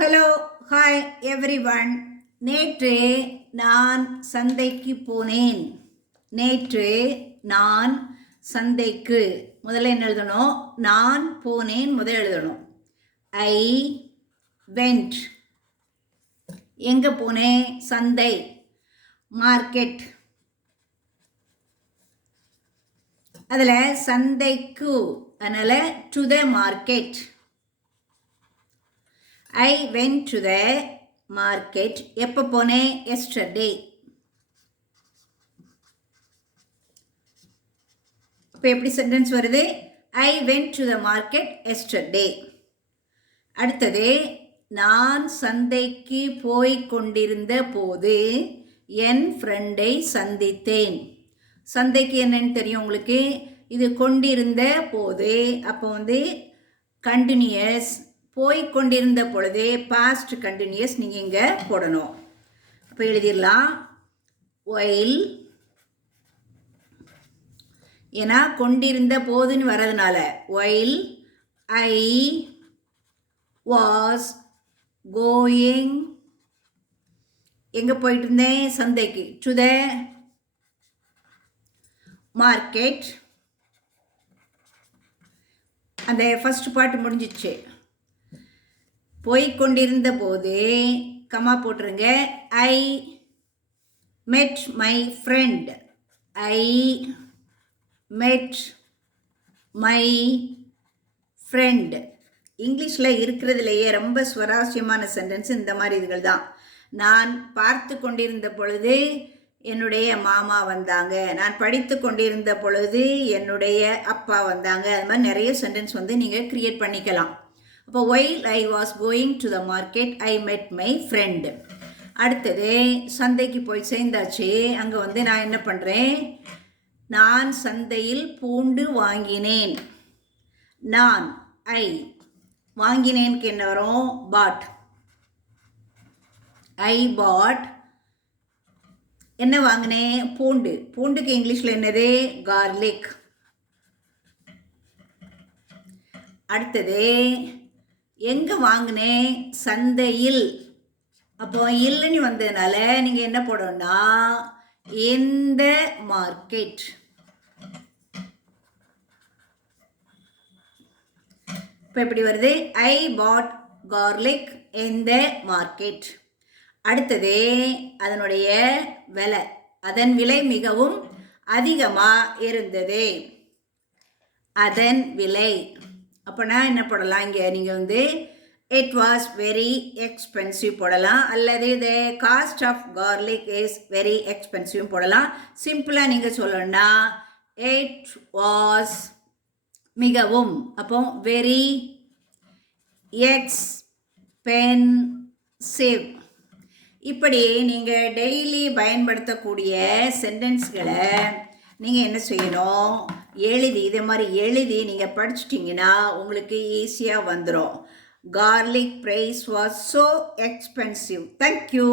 Hello hi every one நேற்று நான் சந்தைக்கு போனேன். நேற்று நான் சந்தைக்கு. முதல்ல என்ன எழுதணும்? நான் போனேன் முதல் எழுதணும். ஐ வெண்ட் எங்கே போனேன்? சந்தை. மார்க்கெட் அதில் சந்தைக்கு. அதனால் to the market I went to the market எப்போ போனேன்? எஸ்டர்டே இப்போ எப்படி சென்டென்ஸ் வருது? I went to the market yesterday அடுத்தது நான் சந்தைக்கு போய் கொண்டிருந்த போது என் ஃப்ரெண்டை சந்தித்தேன். சந்தைக்கு என்னன்னு தெரியும் உங்களுக்கு? இது கொண்டிருந்த போது. அப்போ வந்து கண்டினியூஸ் போய் கொண்டிருந்த பொழுதே பாஸ்ட் கண்டினியூஸ் நீங்கள் இங்கே போடணும். அப்போ எழுதிடலாம். ஒயில் ஏன்னா கொண்டிருந்த போதுன்னு வர்றதுனால ஒயில் ஐ வாஸ் கோயிங் எங்கே போயிட்டு இருந்தேன் சந்தைக்கு. டு த மார்க்கெட் அந்த ஃபஸ்ட் பாட்டு முடிஞ்சிச்சு. போய்கொண்டிருந்த போது கமா போட்டுருங்க. ஐ met my friend I met my friend இங்கிலீஷில் இருக்கிறதுலையே ரொம்ப சுவாரஸ்யமான சென்டென்ஸ் இந்த மாதிரி இதுகள் தான். நான் பார்த்து கொண்டிருந்த பொழுது என்னுடைய மாமா வந்தாங்க. நான் படித்து கொண்டிருந்த பொழுது என்னுடைய அப்பா வந்தாங்க. அது மாதிரி நிறைய சென்டென்ஸ் வந்து நீங்கள் க்ரியேட் பண்ணிக்கலாம். அப்போ while I was going to the market I met my friend அடுத்தது சந்தைக்கு போய் சேர்ந்தாச்சு. அங்கே வந்து நான் என்ன பண்ணுறேன் நான் சந்தையில் பூண்டு வாங்கினேன். நான் ஐ வாங்கினேன்க்கு என்ன வரும்? பாட் ஐ பாட் என்ன வாங்கினேன்? பூண்டு. பூண்டுக்கு இங்கிலீஷில் என்னது? கார்லிக் அடுத்தது எங்கே வாங்கினேன் சந்தையில். அப்போ இல்லைன்னு வந்ததுனால நீங்கள் என்ன போடணும்னா இந்த மார்க்கெட். இப்போ எப்படி வருது? ஐ பாட் கார்லிக் இந்த மார்க்கெட் அடுத்தது அதனுடைய விலை. அதன் விலை மிகவும் அதிகமாக இருந்தது. அதன் விலை. அப்போனா என்ன போடலாம் இங்கே? நீங்கள் வந்து இட் வாஸ் வெரி எக்ஸ்பென்சிவ் போடலாம். அல்லது the cost of garlic is very expensive போடலாம். சிம்பிளாக நீங்கள் சொல்லணும்னா இட் வாஸ் மிகவும் அப்போ வெரி எக்ஸ்பென்சிவ் இப்படி நீங்கள் டெய்லி பயன்படுத்தக்கூடிய சென்டென்ஸ்களை நீங்கள் என்ன செய்யணும்? எழுதி இதே மாதிரி எழுதி நீங்கள் படிச்சிட்டிங்கன்னா உங்களுக்கு ஈஸியாக வந்துடும் garlic price was so expensive thank you